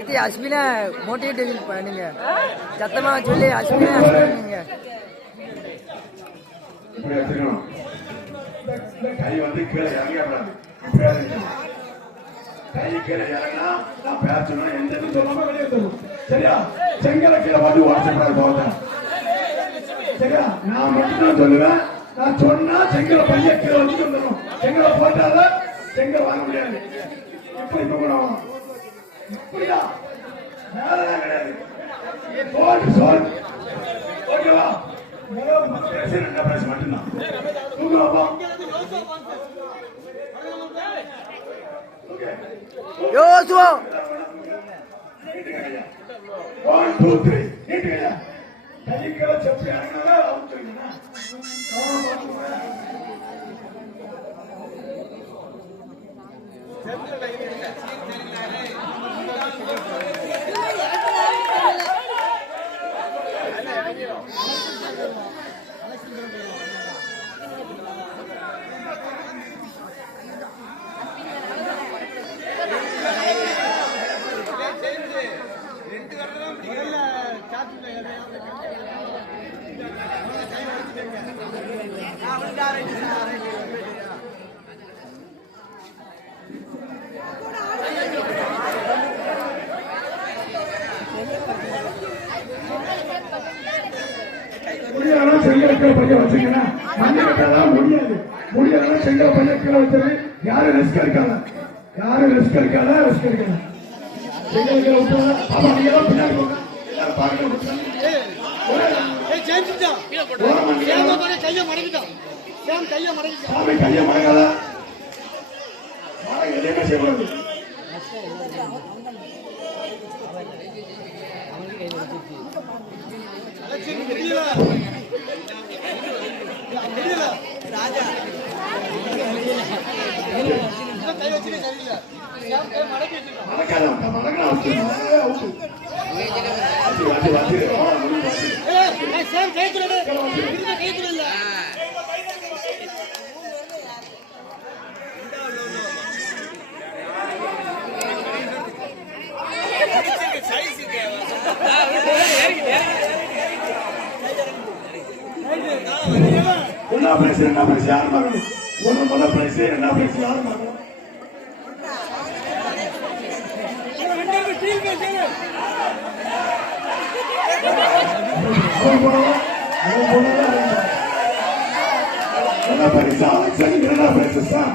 இது அஸ்வினா மோட்டிவேட் பண்ணுங்க சத்தமா சொல்லி அஸ்வினா பண்ணுங்க கை வந்து கீழே இறங்கக்கூடாது கை கீழே இறங்கினா நான் பேசணும் எந்த இது சொல்லாம வெளியே தரும் சரியா செங்கல கீழே வந்து உடச்சக்கூடாது போகுது சரியா நான் மட்டும் சொல்லுவேன் நான் சொன்னா செங்கல பைய கீழே வந்து வந்துடும் செங்கலை போட்டாத செங்கல் வாங்க முடியாது இப்படி போகணும் இப்படியா மேலதான் கிடையாது போட்டு சொல் ஓகேவா பேச ரெண்டா பேச மட்டும்தான் தூங்குவாப்பா யோசுவா. ஒன் டூ த்ரீ நீட்டுங்க கைகளை செப்பி இறங்கினா அவுட் முடியாதா செங்கல் கீழே பைய வச்சுங்கன்னா மண்ணை கட்டலாம் முடியாது. முடியாதா செங்கல் பைய கீழே வச்சது யாரும் ரிஸ்க் எடுக்காத. யாரும் ரிஸ்க் எடுக்காத ரிஸ்க் எடுக்காத. செங்கல் கீழே விட்டுறாங்க ஆமா நீங்க எல்லாம் பின்னாடி போங்க. எல்லாரும் மட கைய மடக்கிட்டான் சேம் கைய மடங்க எதையுமே செய்யக்கூடாது ராஜா கை வச்சுட்டு சரியில்லை சேம் கை மடக்கி வச்சுட்டான் மடக்காத மடங்கினா அவுட்டு அவுட்டு வாத்தி வாத்தி வாத்தி ஏய் ஏய் சேம் கைக்குறடு என்ன பிரைஸ் என்ன பிரைஸ் யார் மகனும் ஒன்று முதல் பிரைஸ் என்ன பிரைஸ் யார் மகனும் என்ன பிரைஸ் ஆலெக்ஸ் என்ன பிரைஸ் சார்?